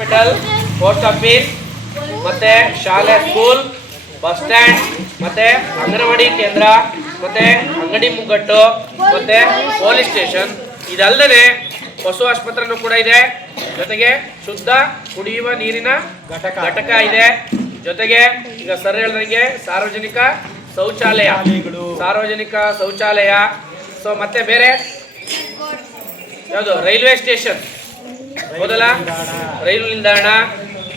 Hospital, post office, ಮತ್ತೆ ಶಾಲೆ, school, bus stand, ಮತ್ತೆ ಅಂಗನವಾಡಿ ಕೇಂದ್ರ, ಮತ್ತೆ ಅಂಗಡಿ ಮುಗ್ಗಟ್ಟು, ಮತ್ತೆ ಪೊಲೀಸ್ ಸ್ಟೇಷನ್. ಇದಲ್ಲದೆ ಪಶು ಆಸ್ಪತ್ರೆನೂ ಕೂಡ ಇದೆ. ಜೊತೆಗೆ ಶುದ್ಧ ಕುಡಿಯುವ ನೀರಿನ ಘಟಕ ಇದೆ. ಜೊತೆಗೆ ಈಗ ಸರ್ ಹೇಳ್ದಂಗೆ ಸಾರ್ವಜನಿಕ ಶೌಚಾಲಯ. ಸೊ ಮತ್ತೆ ಬೇರೆ ಯಾವುದು, ರೈಲ್ವೆ ಸ್ಟೇಷನ್, ಹೌದಲ್ಲ, ರೈಲು ನಿಲ್ದಾಣ,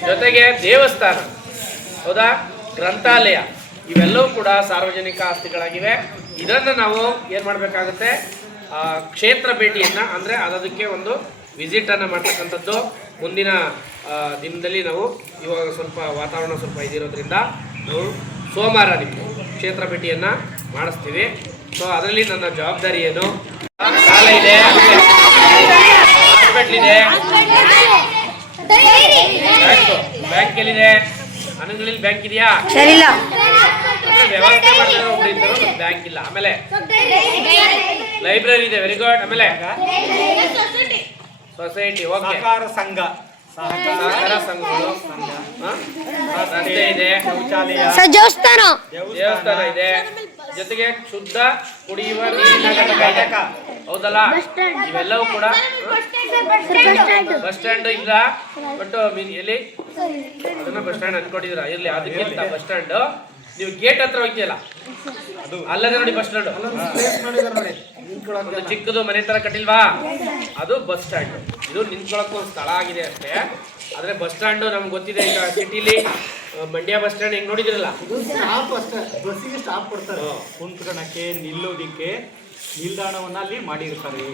ಜೊತೆಗೆ ದೇವಸ್ಥಾನ, ಹೌದಾ, ಗ್ರಂಥಾಲಯ, ಇವೆಲ್ಲವೂ ಕೂಡ ಸಾರ್ವಜನಿಕ ಆಸ್ತಿಗಳಾಗಿವೆ. ಇದನ್ನು ನಾವು ಏನು ಮಾಡಬೇಕಾಗುತ್ತೆ, ಕ್ಷೇತ್ರ ಭೇಟಿಯನ್ನು ಅಂದರೆ ಅದಕ್ಕೆ ಒಂದು ವಿಸಿಟನ್ನು ಮಾಡ್ತಕ್ಕಂಥದ್ದು. ಮುಂದಿನ ದಿನದಲ್ಲಿ ನಾವು ಇವಾಗ ಸ್ವಲ್ಪ ವಾತಾವರಣ ಸ್ವಲ್ಪ ಇದಿರೋದ್ರಿಂದ ನಾವು ಸೋಮವಾರ ನಿಮಗೆ ಕ್ಷೇತ್ರ ಭೇಟಿಯನ್ನು ಮಾಡಿಸ್ತೀವಿ. ಸೊ ಅದರಲ್ಲಿ ನನ್ನ ಜವಾಬ್ದಾರಿ ಏನು, ಶಾಲೆ ಇದೆ, ಹಾಸ್ಪಿಟ್ಲ್ ಇದೆ, ಬ್ಯಾಂಕ್ ಎಲ್ಲಿದೆ, ಅನುಗಳಲ್ಲಿ ಬ್ಯಾಂಕ್ ಇದೆಯಾ, ವ್ಯವಸ್ಥೆ ಮಾಡಿದ್ರೆ ಬ್ಯಾಂಕ್ ಇಲ್ಲ. ಆಮೇಲೆ ಲೈಬ್ರರಿ ಇದೆ, ವೆರಿ ಗುಡ್. ಆಮೇಲೆ ಸೊಸೈಟಿ, ಓಕೆ, ಸಹಕಾರ ಸಂಘಗಳು, ರಸ್ತೆ ಇದೆ, ದೇವಸ್ಥಾನ ಇದೆ, ಜೊತೆಗೆ ಶುದ್ಧ ಕುಡಿಯುವ ನೀರಿನ ಘಟಕ, ಹೌದಲ್ಲ, ಇವೆಲ್ಲವೂ ಕೂಡ. ಬಸ್ ಸ್ಟ್ಯಾಂಡ್ ಇಲ್ಲ, ಬಟ್ ಎಲ್ಲಿ ಅದನ್ನ ಬಸ್ ಸ್ಟ್ಯಾಂಡ್ ಅನ್ಕೊಂಡಿದ್ರ, ಇರ್ಲಿ, ಅದಕ್ಕಿಂತ ಬಸ್ ಸ್ಟ್ಯಾಂಡ್ ನೀವು ಗೇಟ್ ಹತ್ರ ಹೋಗ್ತೀಯಲ್ಲ, ಅಲ್ಲದೆ ನೋಡಿ ಬಸ್ ಸ್ಟ್ಯಾಂಡ್, ಚಿಕ್ಕದು ಮನೆ ತರ ಕಟ್ಟಿಲ್ವಾ, ಅದು ಬಸ್ ಸ್ಟ್ಯಾಂಡ್. ಇದು ನಿಂತ್ಕೊಳ್ಳೋಕ್ಕೂ ಒಂದು ಸ್ಥಳ ಆಗಿದೆ ಅಷ್ಟೇ. ಆದ್ರೆ ಬಸ್ ಸ್ಟ್ಯಾಂಡ್ ನಮ್ಗೆ ಗೊತ್ತಿದೆ. ಈಗ ಸಿಟಿಲಿ ಮಂಡ್ಯ ಬಸ್ ಸ್ಟ್ಯಾಂಡ್ ಹೆಂಗ್ ನೋಡಿದಿರಲ್ಲ, ಬಸ್ಸಿಗೆ ಸ್ಟಾಪ್ ಕೊಡ್ತಾರೆ, ಕುಂತ್ಕೊಳ್ಳಕ್ಕೆ ನಿಲ್ಲೋದಿಕ್ಕೆ ನಿಲ್ದಾಣವನ್ನ ಅಲ್ಲಿ ಮಾಡಿರ್ತಾರೆ.